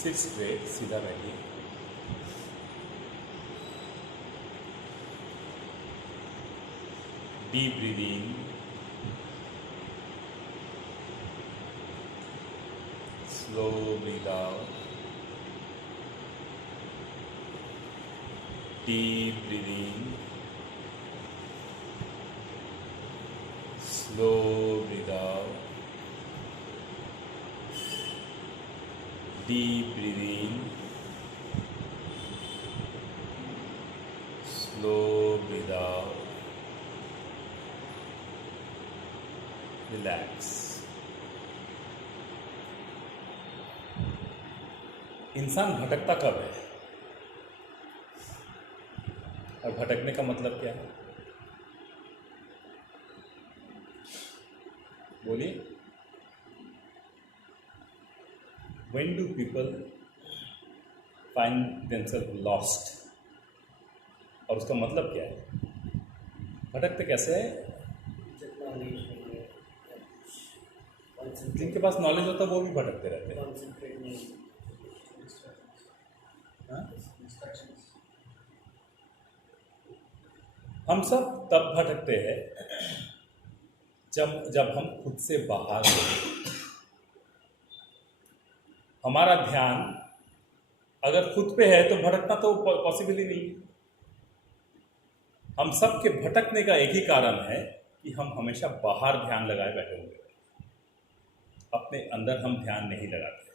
Seat straight, सीधा बैठिए। Deep breathing, slow breathe out, deep breathing, slow breathe out, deep breathing, slow breathe out, relax। इंसान भटकता कब है और भटकने का मतलब क्या है? बोलिए। When do people find themselves lost? और उसका मतलब क्या है? भटकते कैसे है? जिनके पास नॉलेज होता है वो भी भटकते रहते हैं। हाँ? हम सब तब भटकते हैं जब हम खुद से बाहर होते। हमारा ध्यान अगर खुद पे है तो भटकना तो पॉसिबल ही नहीं। हम सब के भटकने का एक ही कारण है कि हम हमेशा बाहर ध्यान लगाए बैठे हुए हैं, अपने अंदर हम ध्यान नहीं लगाते।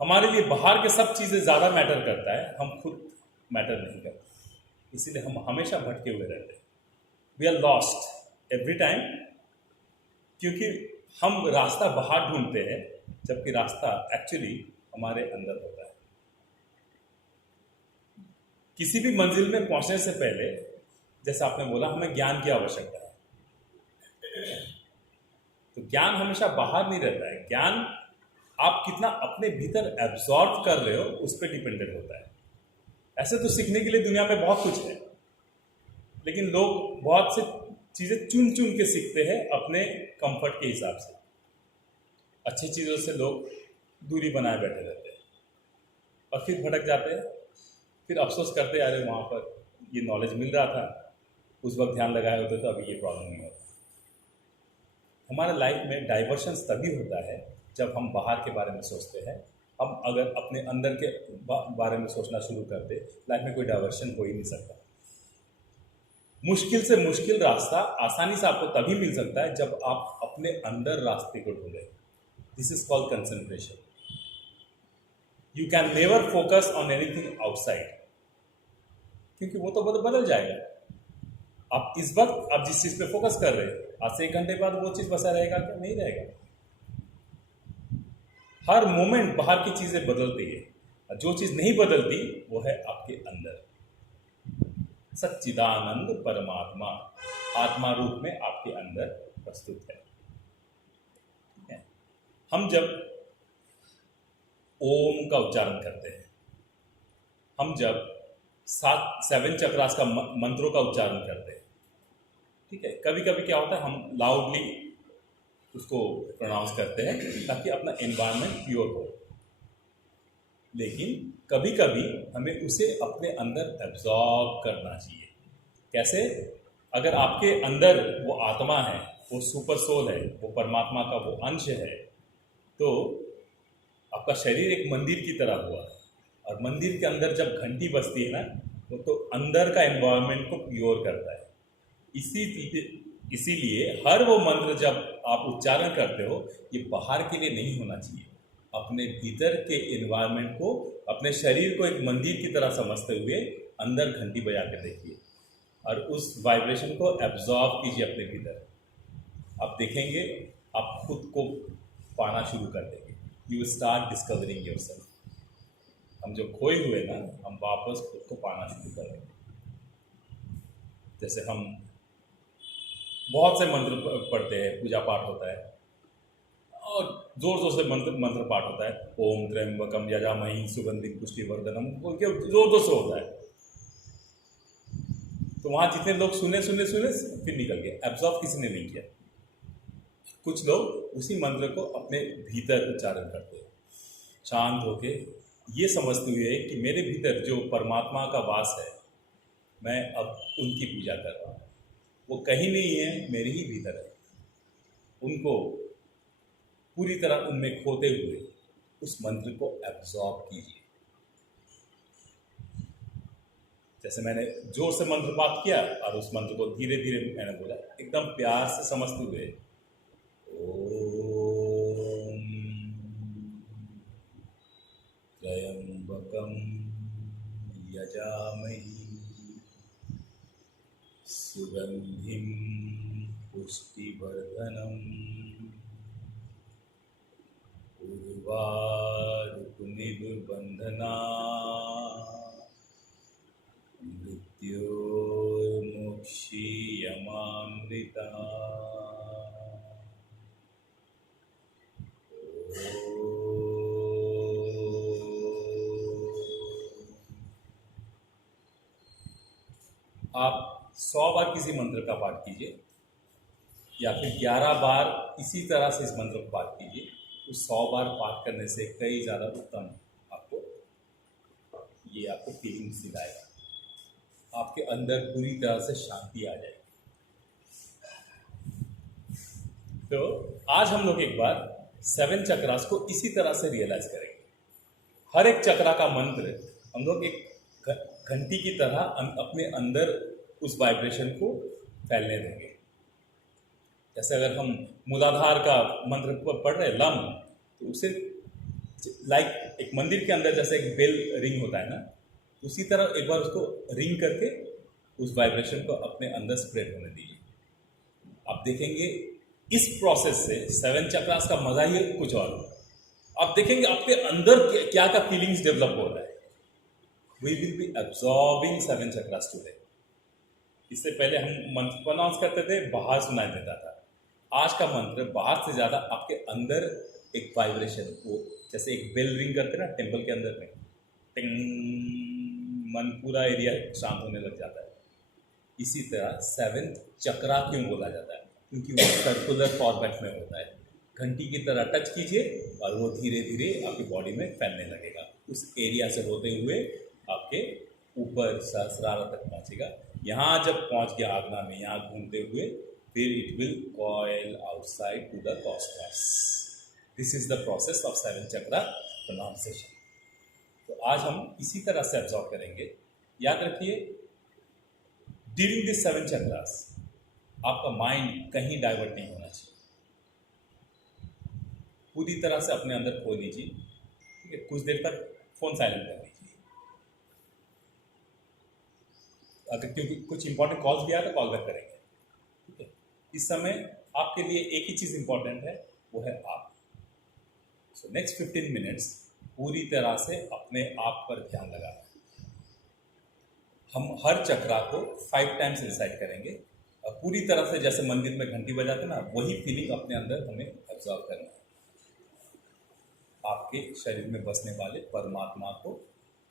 हमारे लिए बाहर के सब चीज़ें ज़्यादा मैटर करता है, हम खुद मैटर नहीं करते, इसीलिए हम हमेशा भटके हुए रहते हैं। We are lost every time, क्योंकि हम रास्ता बाहर ढूंढते हैं जबकि रास्ता एक्चुअली हमारे अंदर होता है। किसी भी मंजिल में पहुंचने से पहले, जैसा आपने बोला, हमें ज्ञान की आवश्यकता है। तो ज्ञान हमेशा बाहर नहीं रहता है। ज्ञान आप कितना अपने भीतर एब्जॉर्ब कर रहे हो उस पर डिपेंडेंट होता है। ऐसे तो सीखने के लिए दुनिया में बहुत कुछ है, लेकिन लोग बहुत से चीज़ें चुन चुन के सीखते हैं अपने कंफर्ट के हिसाब से। अच्छी चीज़ों से लोग दूरी बनाए बैठे रहते हैं और फिर भटक जाते हैं, फिर अफसोस करते हैं, अरे वहाँ पर ये नॉलेज मिल रहा था, उस वक्त ध्यान लगाए होते तो अभी ये प्रॉब्लम नहीं होता। हमारे लाइफ में डाइवर्शंस तभी होता है जब हम बाहर के बारे में सोचते हैं। हम अगर अपने अंदर के बारे में सोचना शुरू कर दे, लाइफ में कोई डाइवर्शन हो ही नहीं सकता। मुश्किल से मुश्किल रास्ता आसानी से आपको तभी मिल सकता है जब आप अपने अंदर रास्ते को ढूंढें। This is called concentration. You can never focus on anything outside, क्योंकि वो तो बदल जाएगा। आप इस वक्त आप जिस चीज़ पे फोकस कर रहे हैं, आज से 1 घंटे बाद वो चीज़ बसा रहेगा क्या? नहीं रहेगा। हर मोमेंट बाहर की चीज़ें बदलती है, जो चीज़ नहीं बदलती वो है आपके अंदर। सच्चिदानंद परमात्मा आत्मा रूप में आपके अंदर प्रस्तुत है। हम जब ओम का उच्चारण करते हैं, हम जब 7 चक्रास का मंत्रों का उच्चारण करते हैं, ठीक है, कभी कभी क्या होता है, हम लाउडली उसको प्रोनाउंस करते हैं ताकि अपना एनवायरनमेंट प्योर हो, लेकिन कभी कभी हमें उसे अपने अंदर एब्जॉर्ब करना चाहिए। कैसे? अगर आपके अंदर वो आत्मा है, वो सुपर सोल है, वो परमात्मा का वो अंश है, तो आपका शरीर एक मंदिर की तरह हुआ है, और मंदिर के अंदर जब घंटी बजती है ना, तो अंदर का एनवायरनमेंट को प्योर करता है। इसीलिए हर वो मंत्र जब आप उच्चारण करते हो, ये बाहर के लिए नहीं होना चाहिए। अपने भीतर के एनवायरनमेंट को, अपने शरीर को एक मंदिर की तरह समझते हुए अंदर घंटी बजा कर देखिए और उस वाइब्रेशन को एब्जॉर्ब कीजिए अपने भीतर। आप देखेंगे आप खुद को पाना शुरू कर देंगे। You start discovering yourself. हम जो खोए हुए ना, हम वापस खुद को पाना शुरू कर देंगे। जैसे हम बहुत से मंत्र पढ़ते हैं, पूजा पाठ होता है और जोर जोर से मंत्र पाठ होता है, ओम त्र्यंबकम यजामहे सुगंधिम पुष्टिवर्धनम, बोल के जोर जोर से होता है। तो वहाँ जितने लोग सुने फिर निकल गए, एब्जॉर्ब किसी ने नहीं किया। कुछ लोग उसी मंत्र को अपने भीतर उच्चारण करते हैं। शांत होके ये समझते हुए कि मेरे भीतर जो परमात्मा का वास है, मैं अब उनकी पूजा कर रहा हूँ। वो कहीं नहीं है, मेरे ही भीतर है। उनको पूरी तरह उनमें खोते हुए उस मंत्र को एब्जॉर्ब कीजिए। जैसे मैंने जोर से मंत्र पाठ किया और उस मंत्र को धीरे धीरे मैंने बोला, एकदम प्यार से समझते हुए, ओम त्र्यंबकं यजामहे सुगंधिं पुष्टिवर्धनम् उर्वारुकनिर्बन्धनात् मृत्योर्मुक्षीयमामृतात्। आप 100 बार किसी मंत्र का पाठ कीजिए या फिर 11 बार इसी तरह से इस मंत्र को पाठ कीजिए। उस 100 बार पाठ करने से कई ज़्यादा उत्तम आपको फीलिंग्स दिलाएगा। आपके अंदर पूरी तरह से शांति आ जाएगी। तो आज हम लोग एक बार 7 चक्रास को इसी तरह से रियलाइज करेंगे। हर एक चक्रा का मंत्र हम लोग एक घंटी की तरह अपने अंदर उस वाइब्रेशन को फैलने देंगे। जैसे अगर हम मूलाधार का मंत्र पढ़ रहे लम, तो उसे लाइक एक मंदिर के अंदर जैसे एक बेल रिंग होता है ना, उसी तरह एक बार उसको रिंग करके उस वाइब्रेशन को अपने अंदर स्प्रेड होने दीजिए। आप देखेंगे इस प्रोसेस से 7 चक्रास का मजा ही कुछ और होगा। आप देखेंगे आपके अंदर क्या क्या फीलिंग्स डेवलप हो रहा है। We will be absorbing 7 chakras today. इससे पहले हम मंत्र प्रोनाउंस करते थे, बाहर सुनाई देता था। आज का मंत्र बाहर से ज़्यादा आपके अंदर एक वाइब्रेशन, वो जैसे एक बेल रिंग करते ना टेम्पल के अंदर में, टिंग, मन पूरा एरिया शांत होने लग जाता है। इसी तरह 7 चक्रा क्यों बोला जाता है? क्योंकि वो सर्कुलर फॉर्मेट में होता है। घंटी की तरह टच कीजिए और वो धीरे धीरे आपकी बॉडी में फैलने लगेगा। उस एरिया से होते हुए आपके ऊपर सहस्रार तक पहुँचेगा। यहाँ जब पहुँच गया आज्ञा में, यहाँ घूमते हुए फिर it will coil outside to the cosmos. This is the process of 7 chakra pronunciation. तो आज हम इसी तरह से एब्जॉर्ब करेंगे। याद रखिए, ड्यूरिंग दिस 7 चक्रास आपका माइंड कहीं डाइवर्ट नहीं होना चाहिए। पूरी तरह से अपने अंदर खो लीजिए। ठीक है, कुछ देर तक फोन साइलेंट कर लीजिए। अगर क्योंकि कुछ इंपॉर्टेंट कॉल्स भी आया तो कॉल बैक करेंगे। ठीक है, इस समय आपके लिए एक ही चीज़ इंपॉर्टेंट है, वो है आप। सो नेक्स्ट 15 मिनट्स पूरी तरह से अपने आप पर ध्यान लगाना है। हम हर चक्रा को 5 टाइम्स रिसाइट करेंगे और पूरी तरह से जैसे मंदिर में घंटी बजाते ना, वही फीलिंग अपने अंदर हमें एब्जॉर्व करना है। आपके शरीर में बसने वाले परमात्मा को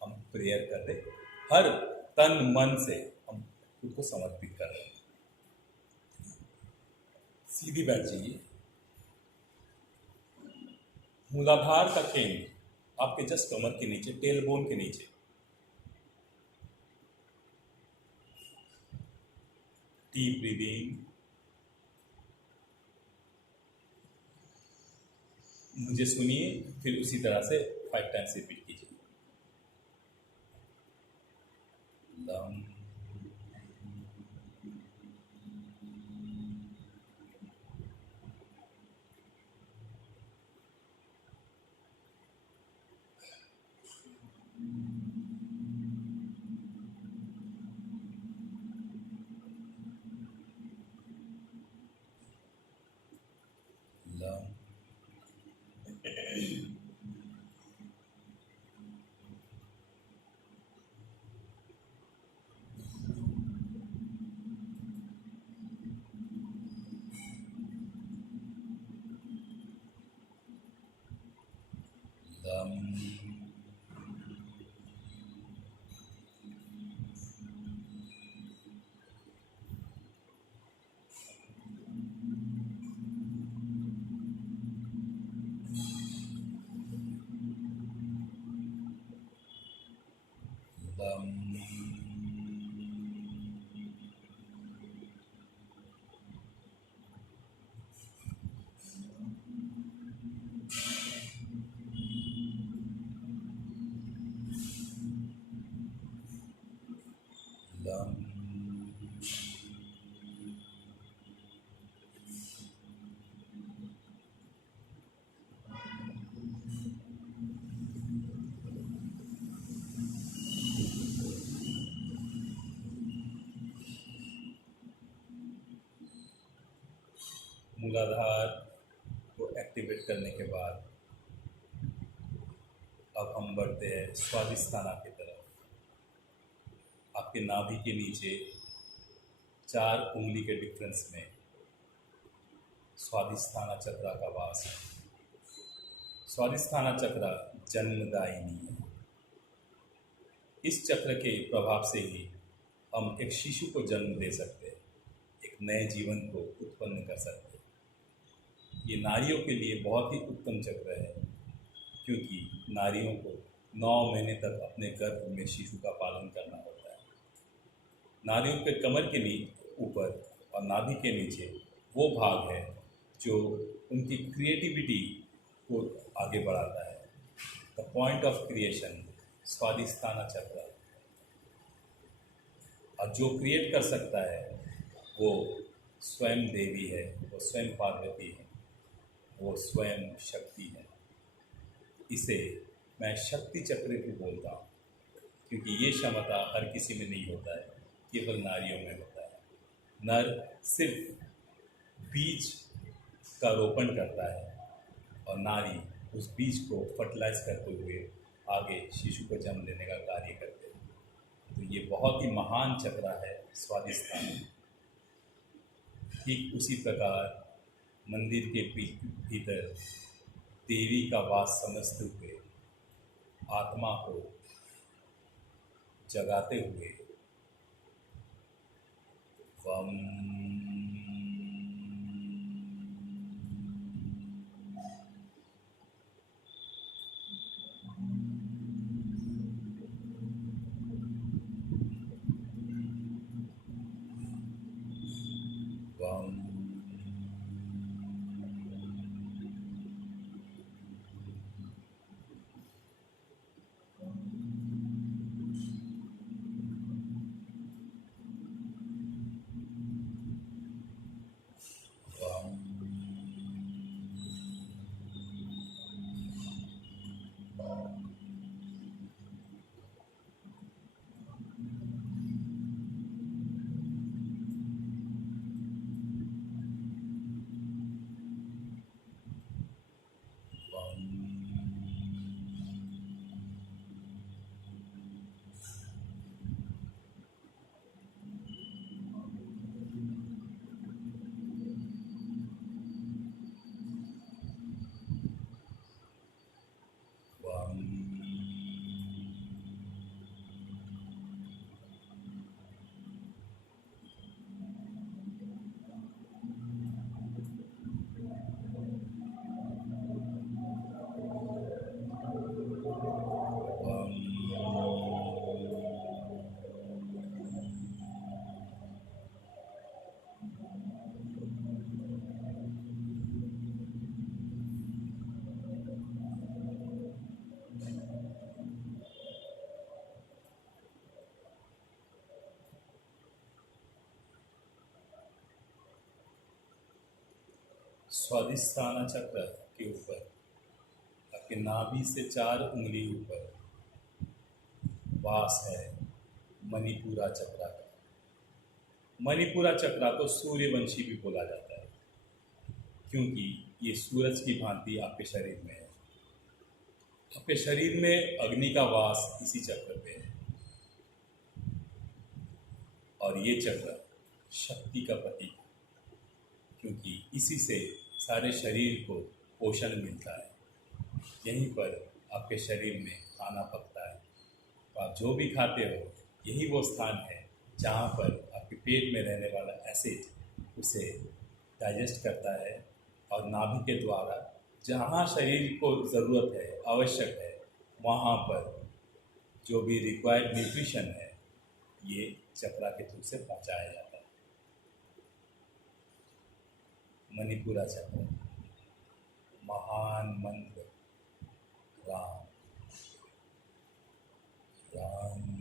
हम प्रेयर कर रहे, हर तन मन से हम खुद को समर्पित कर रहे हैं। सीधी बैठ जाइए। मूलाधार का केंद्र आपके जस्ट कमर के नीचे, टेल बोन के नीचे। Deep breathing. मुझे सुनिए, फिर उसी तरह से 5 टाइम्स रिपीट कीजिए। Lump, lump, lump, lump lump मूलाधार को एक्टिवेट करने के बाद अब हम बढ़ते हैं स्वादिष्ठाना की तरफ। आपके नाभि के नीचे 4 उंगली के डिफरेंस में स्वादिष्ठाना चक्र का वास है। स्वादिष्ठाना चक्र जन्मदायिनी है। इस चक्र के प्रभाव से ही हम एक शिशु को जन्म दे सकते हैं, एक नए जीवन को उत्पन्न कर सकते हैं। ये नारियों के लिए बहुत ही उत्तम चक्र है, क्योंकि नारियों को 9 महीने तक अपने गर्भ में शिशु का पालन करना होता है। नारियों के कमर के ऊपर और नाभि के नीचे वो भाग है जो उनकी क्रिएटिविटी को आगे बढ़ाता है। The point of creation, Swadhisthana चक्र। और जो क्रिएट कर सकता है वो स्वयं देवी है, वो स्वयं पार्वती है, वो स्वयं शक्ति है। इसे मैं शक्ति चक्र भी बोलता हूँ, क्योंकि ये क्षमता हर किसी में नहीं होता है, केवल नारियों में होता है। नर सिर्फ बीज का रोपण करता है और नारी उस बीज को फर्टिलाइज करते हुए आगे शिशु को जन्म देने का कार्य करते हैं। तो ये बहुत ही महान चक्र है स्वादिष्ठान। ठीक उसी प्रकार मंदिर के भीतर देवी का वास समझते हुए आत्मा को जगाते हुए वम वम स्वादिष्ठाना चक्र के ऊपर आपके नाभि से 4 उंगली ऊपर वास है मणिपुरा चक्र का। मणिपुरा चक्र को सूर्यवंशी भी बोला जाता है, क्योंकि ये सूरज की भांति आपके शरीर में है। आपके शरीर में अग्नि का वास इसी चक्र पे है, और ये चक्र शक्ति का प्रतीक है, क्योंकि इसी से सारे शरीर को पोषण मिलता है। यहीं पर आपके शरीर में खाना पकता है, तो आप जो भी खाते हो यही वो स्थान है जहाँ पर आपके पेट में रहने वाला एसिड उसे डाइजेस्ट करता है, और नाभि के द्वारा जहाँ शरीर को ज़रूरत है, आवश्यक है, वहाँ पर जो भी रिक्वायर्ड न्यूट्रिशन है ये चक्रा के थ्रू से पहुंचाया जाता है। मणिपुरा चक्र, महान मंत्र राम राम।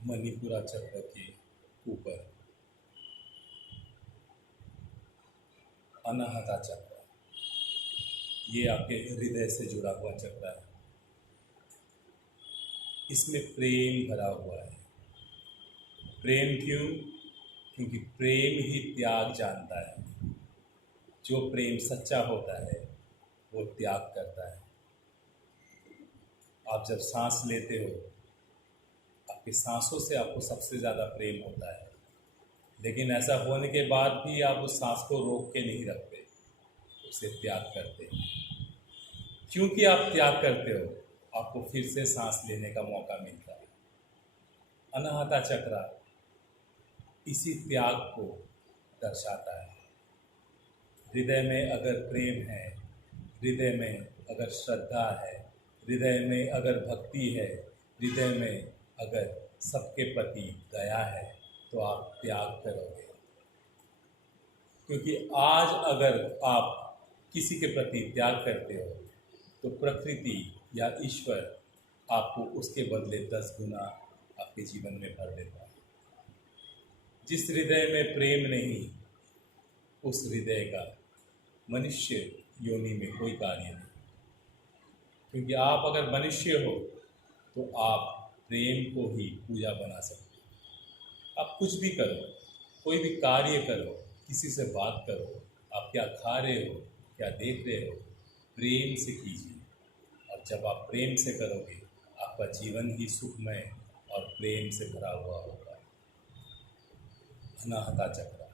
मणिपुरा चक्र के ऊपर अनाहता चक्र, ये आपके हृदय से जुड़ा हुआ चक्र है। इसमें प्रेम भरा हुआ है। प्रेम क्यों? क्योंकि प्रेम ही त्याग जानता है। जो प्रेम सच्चा होता है वो त्याग करता है। आप जब सांस लेते हो, आपकी सांसों से आपको सबसे ज़्यादा प्रेम होता है, लेकिन ऐसा होने के बाद भी आप उस सांस को रोक के नहीं रखते, उसे त्याग करते। क्योंकि आप त्याग करते हो, आपको फिर से सांस लेने का मौका मिलता है। अनाहता चक्र इसी त्याग को दर्शाता है। हृदय में अगर प्रेम है, हृदय में अगर श्रद्धा है, हृदय में अगर भक्ति है, हृदय में अगर सबके प्रति दया है, तो आप त्याग करोगे। क्योंकि आज अगर आप किसी के प्रति त्याग करते हो तो प्रकृति या ईश्वर आपको उसके बदले 10 गुना आपके जीवन में भर देता है। जिस हृदय में प्रेम नहीं, उस हृदय का मनुष्य योनि में कोई कार्य नहीं। क्योंकि आप अगर मनुष्य हो तो आप प्रेम को ही पूजा बना सकते हो। आप कुछ भी करो, कोई भी कार्य करो, किसी से बात करो, आप क्या खा रहे हो, क्या देख रहे हो, प्रेम से कीजिए। और जब आप प्रेम से करोगे, आपका जीवन ही सुखमय और प्रेम से भरा हुआ होगा। अनाहता चक्र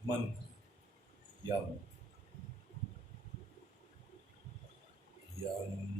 मंत्र यम यम।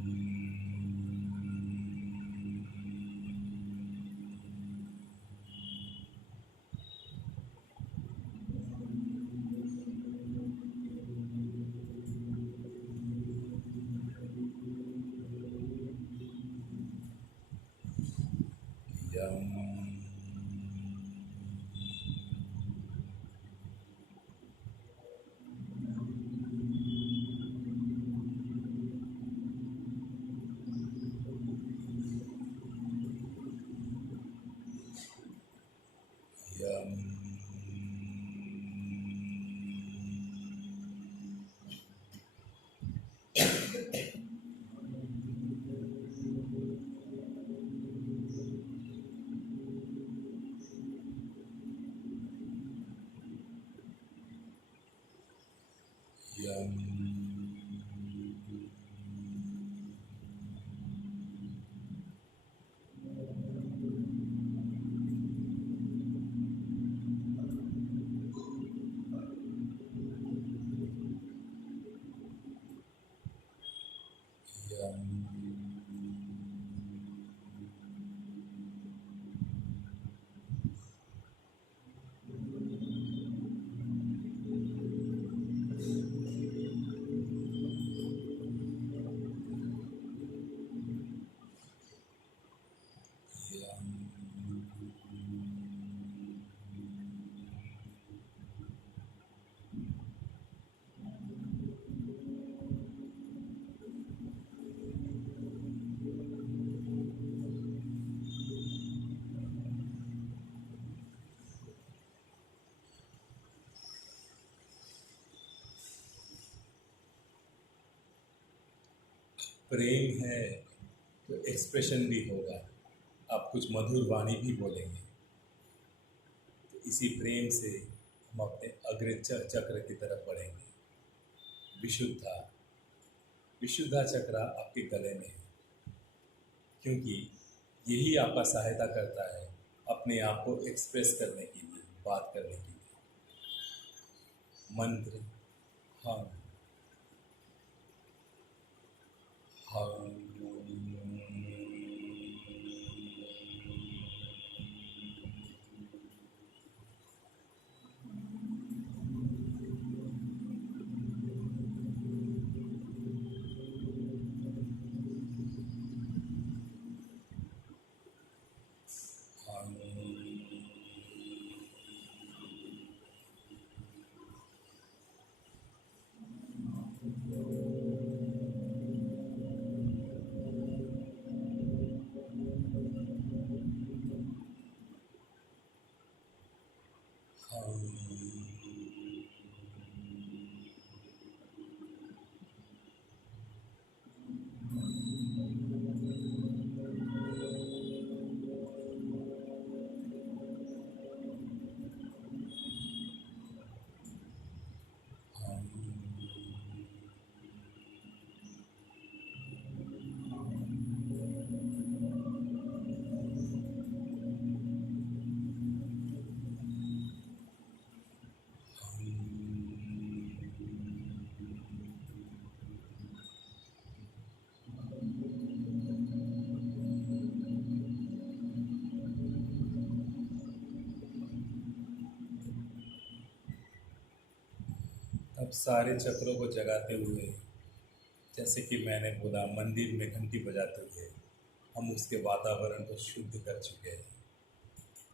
प्रेम है तो एक्सप्रेशन भी होगा, आप कुछ मधुर वाणी भी बोलेंगे। तो इसी प्रेम से हम अपने अग्र चक्र की तरफ बढ़ेंगे। विशुद्धा, विशुद्धा चक्र आपके गले में है, क्योंकि यही आपका सहायता करता है अपने आप को एक्सप्रेस करने के लिए, बात करने के लिए। मंत्र हम हम अब सारे चक्रों को जगाते हुए, जैसे कि मैंने बोला, मंदिर में घंटी बजाते हुए हम उसके वातावरण को शुद्ध कर चुके हैं,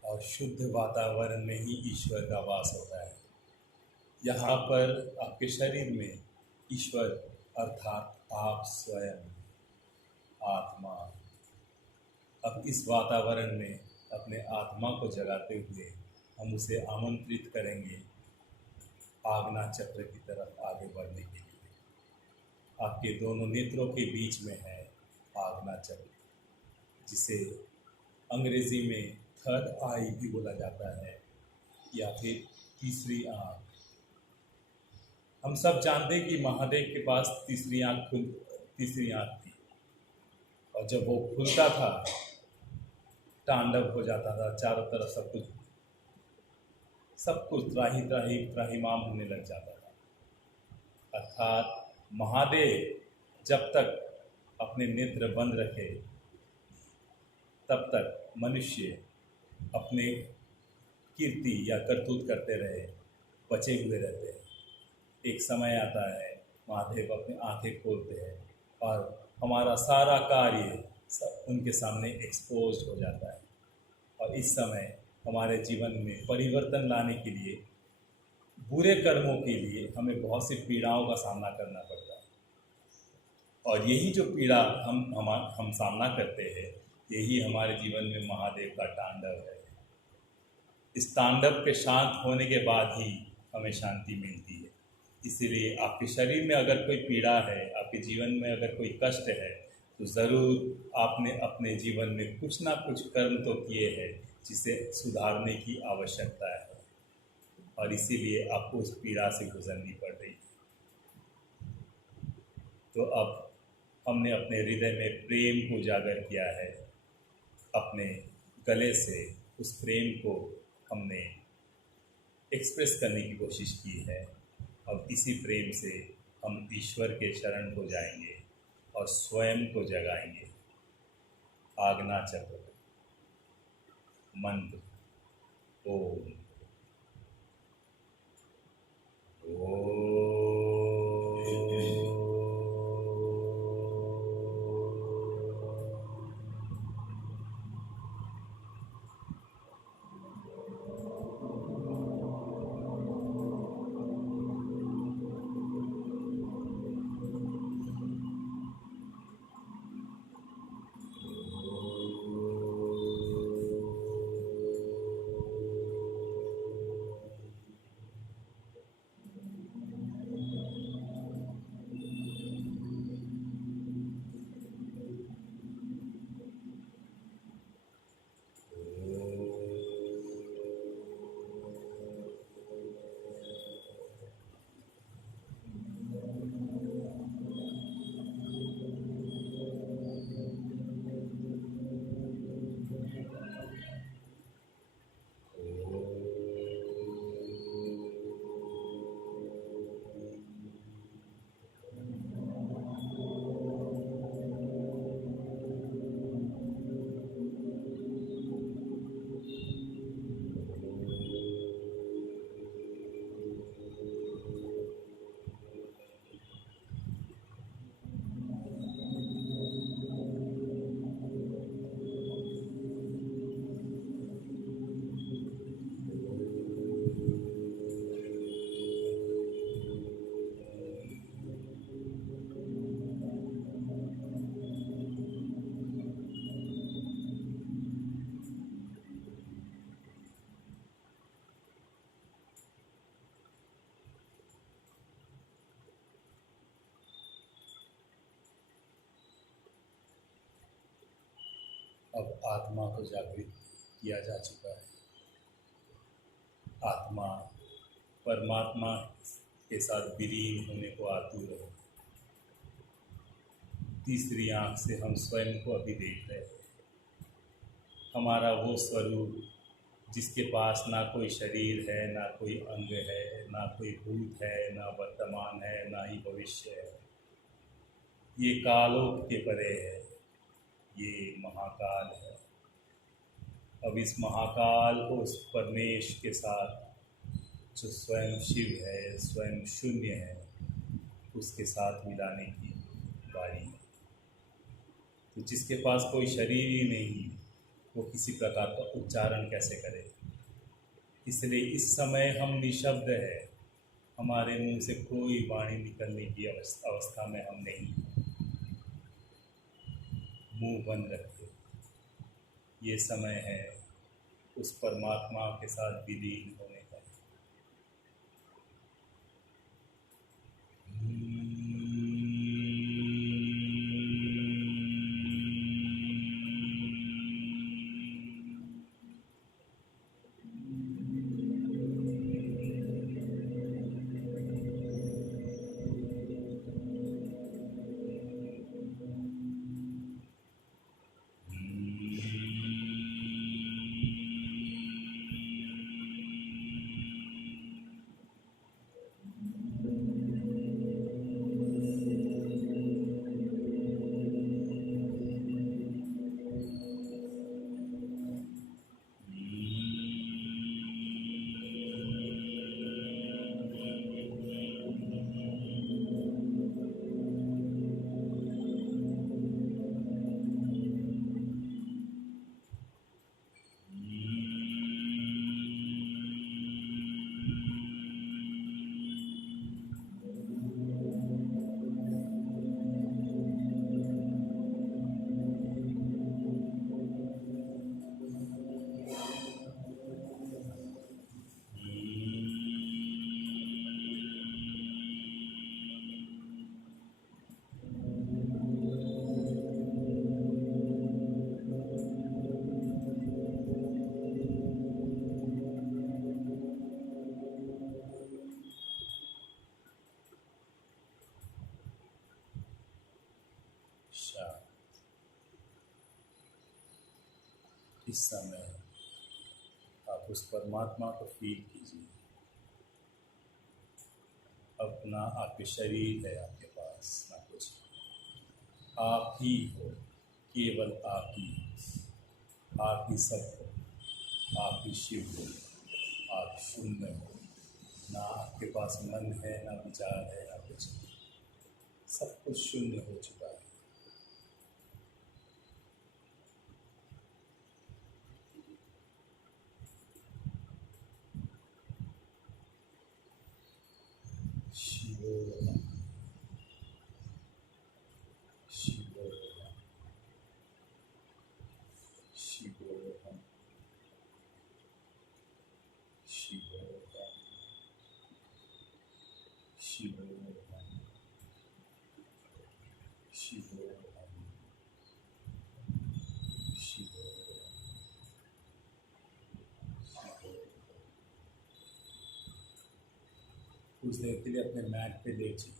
और शुद्ध वातावरण में ही ईश्वर का वास होता है। यहाँ पर आपके शरीर में ईश्वर अर्थात आप स्वयं आत्मा, अब इस वातावरण में अपने आत्मा को जगाते हुए हम उसे आमंत्रित करेंगे आज्ञा चक्र की तरफ आगे बढ़ने के लिए। आपके दोनों नेत्रों के बीच में है आज्ञा चक्र, जिसे अंग्रेजी में थर्ड आई भी बोला जाता है, या फिर तीसरी आँख। हम सब जानते हैं कि महादेव के पास तीसरी आँख थी, और जब वो खुलता था तांडव हो जाता था, चारों तरफ सब कुछ त्राहिमाम होने लग जाता था। अर्थात महादेव जब तक अपने नेत्र बंद रखे तब तक मनुष्य अपने कीर्ति या करतूत करते रहे, बचे हुए रहते हैं। एक समय आता है महादेव अपनी आंखें खोलते हैं और हमारा सारा कार्य सब उनके सामने एक्सपोज हो जाता है, और इस समय हमारे जीवन में परिवर्तन लाने के लिए, बुरे कर्मों के लिए हमें बहुत सी पीड़ाओं का सामना करना पड़ता है। और यही जो पीड़ा हम सामना करते हैं, यही हमारे जीवन में महादेव का तांडव है। इस तांडव के शांत होने के बाद ही हमें शांति मिलती है। इसीलिए आपके शरीर में अगर कोई पीड़ा है, आपके जीवन में अगर कोई कष्ट है, तो ज़रूर आपने अपने जीवन में कुछ ना कुछ कर्म तो किए हैं जिसे सुधारने की आवश्यकता है, और इसीलिए आपको उस पीड़ा से गुजरनी पड़ रही है। तो अब हमने अपने हृदय में प्रेम को उजागर किया है, अपने गले से उस प्रेम को हमने एक्सप्रेस करने की कोशिश की है। अब इसी प्रेम से हम ईश्वर के शरण को जाएंगे और स्वयं को जगाएंगे। आज्ञा चक्र मंत्र ओम अब आत्मा को जागृत किया जा चुका है। आत्मा परमात्मा के साथ विलीन होने को आतुर है। तीसरी आँख से हम स्वयं को अभी देख रहे हैं। हमारा वो स्वरूप जिसके पास ना कोई शरीर है, ना कोई अंग है, ना कोई भूत है, ना वर्तमान है, ना ही भविष्य है। ये कालों के परे है, ये महाकाल है। अब इस महाकाल को उस परमेश के साथ जो स्वयं शिव है, स्वयं शून्य है, उसके साथ मिलाने की बारी है। तो जिसके पास कोई शरीर ही नहीं, वो किसी प्रकार का उच्चारण कैसे करे? इसलिए इस समय हम निशब्द है, हमारे मुंह से कोई वाणी निकलने की अवस्था में हम नहीं। मुंह बंद रखे। ये समय है उस परमात्मा के साथ विलीन होने का। इस समय आप उस परमात्मा को फील कीजिए। अपना आपके शरीर है आपके पास, ना कुछ। आप ही हो, केवल आप ही। आप ही सब हो, आप ही शिव हो, आप शून्य हो। ना आपके पास मन है, ना विचार है, ना कुछ। सब कुछ शून्य हो चुका है। शिवोहम, शिवोहम, शिवोहम, शिवोहम, शिवोहम, शिवोहम, शिवोहम। कुछ देर के लिए अपने मैट पे लेटिए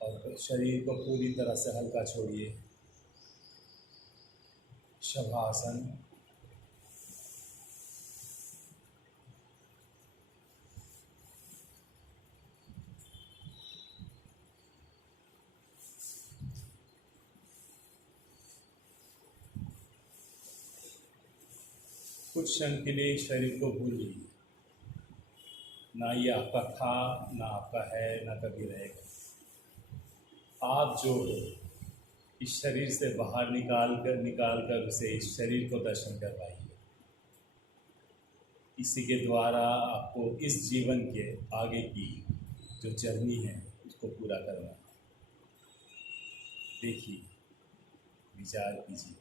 और शरीर को पूरी तरह से हल्का छोड़िए। शवासन। कुछ क्षण के लिए शरीर को भूलिए। ना ये आपका था, ना आपका है, ना कभी रहेगा। आप जो हो, इस शरीर से बाहर निकाल कर उसे इस शरीर को दर्शन करवाइए। इसी के द्वारा आपको इस जीवन के आगे की जो जर्नी है उसको पूरा करना है। देखिए, विचार कीजिए,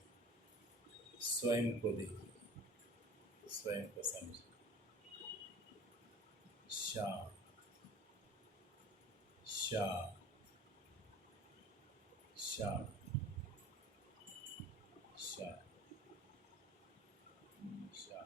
स्वयं को देखिए, स्वयं को समझिए। शांत, शांत, शांत। अच्छा अच्छा।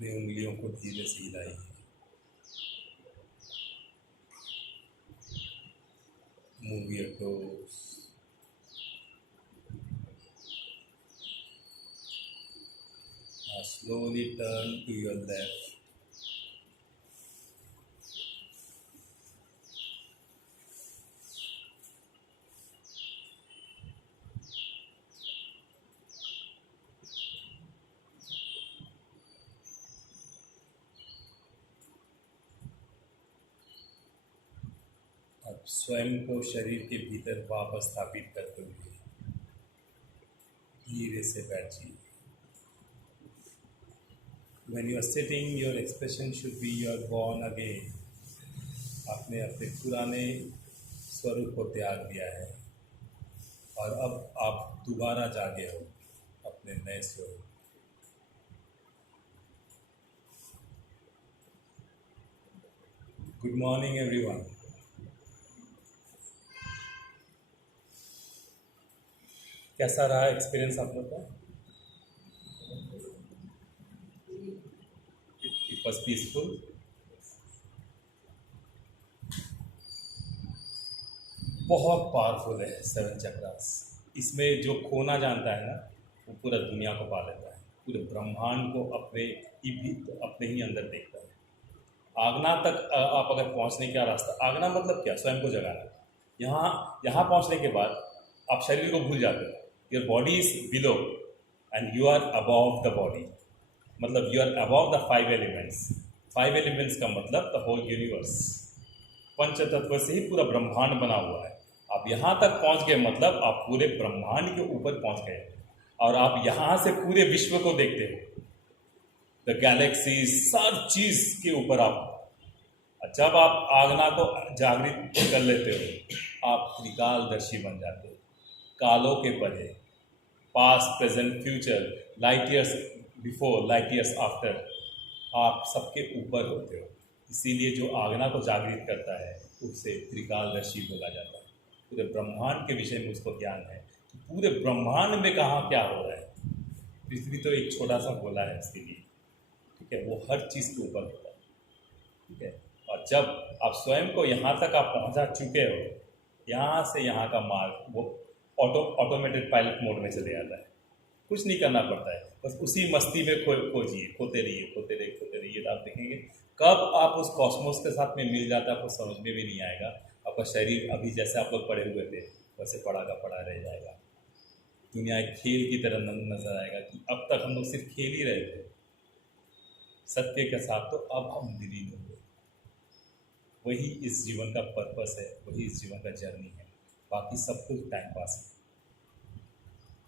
अपनी उंगलियों को धीरे से हिलाइए। Move your toes. Now slowly turn to your left. अब स्वयं को शरीर के भीतर वापस स्थापित करते हुए धीरे से बैठिए। When you are sitting, your expression should be you are born again. आपने अपने पुराने स्वरूप को त्याग दिया है और अब आप दोबारा जागे हो अपने नए स्वरूप। Good morning everyone. कैसा रहा एक्सपीरियंस आप लोग का? It was peaceful. बहुत पावरफुल है 7 चक्रास। इसमें जो खोना जानता है ना, वो पूरा दुनिया को पा लेता है, पूरे ब्रह्मांड को अपने ही अंदर देखता है। आगना तक आप अगर पहुंचने का रास्ता, आगना मतलब क्या? स्वयं को जगाना। यहाँ पहुंचने के बाद आप शरीर को भूल जाते हो। Your body is below and you are above the body, मतलब you are above the 5 elements. 5 elements का मतलब द होल यूनिवर्स। पंच तत्व से ही पूरा ब्रह्मांड बना हुआ है। आप यहाँ तक पहुँच गए मतलब आप पूरे ब्रह्मांड के ऊपर पहुँच गए और आप यहाँ से पूरे विश्व को देखते हो, द गैलेक्सीज, सब चीज़ के ऊपर आप जब आप आगना को जागृत कर लेते हो, आप त्रिकालदर्शी बन जाते हो, कालों के परे, past present future, light years before, light years after, आप सबके ऊपर होते हो। इसीलिए जो आगना को जागृत करता है उससे त्रिकालदर्शी बोला जाता है। पूरे ब्रह्मांड के विषय में उसको ज्ञान है कि पूरे ब्रह्मांड में कहाँ क्या हो रहा है। पृथ्वी तो एक छोटा सा गोला है उसके लिए, ठीक है, वो हर चीज़ के ऊपर होता है, ठीक है। और जब आप स्वयं को यहाँ तक आप पहुँचा चुके हो, यहाँ से यहाँ का मार्ग वो ऑटोमेटेड पायलट मोड में चले जाता है, कुछ नहीं करना पड़ता है, बस उसी मस्ती में खोजिए, खोते रहिए। तो आप देखेंगे कब आप उस कॉस्मोस के साथ में मिल जाता है, आपको समझ में भी नहीं आएगा। आपका शरीर अभी जैसे आप लोग पड़े हुए थे वैसे पड़ा का पड़ा रह जाएगा। दुनिया एक खेल की तरह नजर आएगा कि अब तक हम लोग सिर्फ खेल ही रहे थे, सत्य के साथ तो अब हम विलीन हो गए। वही इस जीवन का पर्पस है, वही इस जीवन का जर्नी है। बाकी सब कुछ टाइम पास है।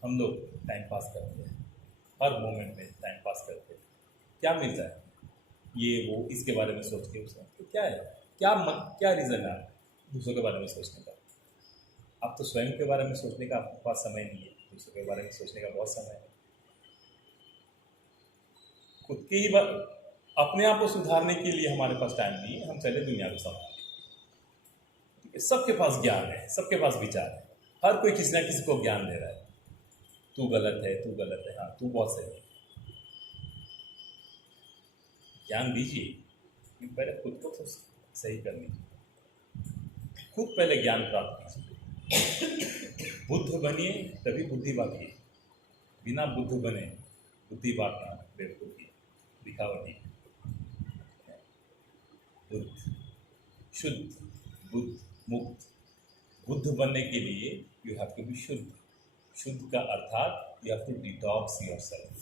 हम लोग टाइम पास करते हैं, हर मोमेंट में टाइम पास करते हैं। क्या मिलता है, ये वो इसके बारे में सोच के उसमें तो क्या है, क्या रीज़न है दूसरों के बारे में सोचने का। आप तो स्वयं के बारे में सोचने का आपके पास समय नहीं है, दूसरों के बारे में सोचने का बहुत समय है। खुद के ही अपने आप को सुधारने के लिए हमारे पास टाइम नहीं है, हम चले दुनिया को संभालें। सबके पास ज्ञान है, सबके पास विचार है, हर कोई किसी ना किसी को ज्ञान दे रहा है। तू गलत है, हाँ तू बहुत सही है। ज्ञान दीजिए, लेकिन पहले खुद को तो सही कर लीजिए, खुद पहले ज्ञान प्राप्त कीजिए। बुद्ध बनिए तभी बुद्धि बांटिए, बिना बुद्ध बने बुद्धि बांटना बेवकूफ़ी, दिखावटी। बुद्ध, शुद्ध, बुद्ध, मुक्त। बुद्ध बनने के लिए यू हैव टू बी शुद्ध। शुद्ध का अर्थात you have to detox yourself.